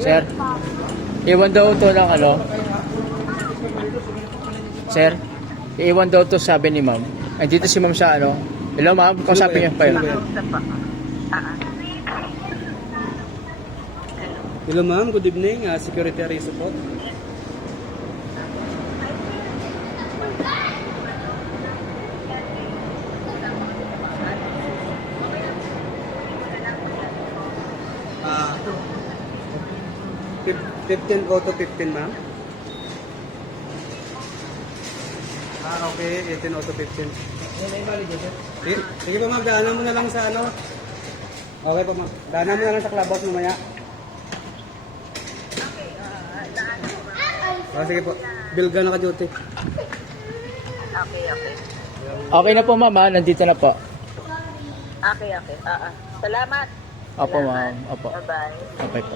Sir, iwan daw to ng ano? Sir, iwan daw to sabi ni ma'am. Andito si ma'am sa ano? Hello ma'am, kausapin niyo pa yun. Hello ma'am, good evening. Security Ariso po. Ah, 15 auto 15 ma'am. Okay, 18 auto 15. Sige po ma'am, daanan mo na lang sa ano. Okay po ma'am, daanan mo na lang sa clubhouse mamaya. Oh, sige po, Bilga naka-duty. Okay. Okay na po ma'am, ha? Nandito na po. Okay. Salamat. Opo ma'am, opo. Bye-bye. Okay po.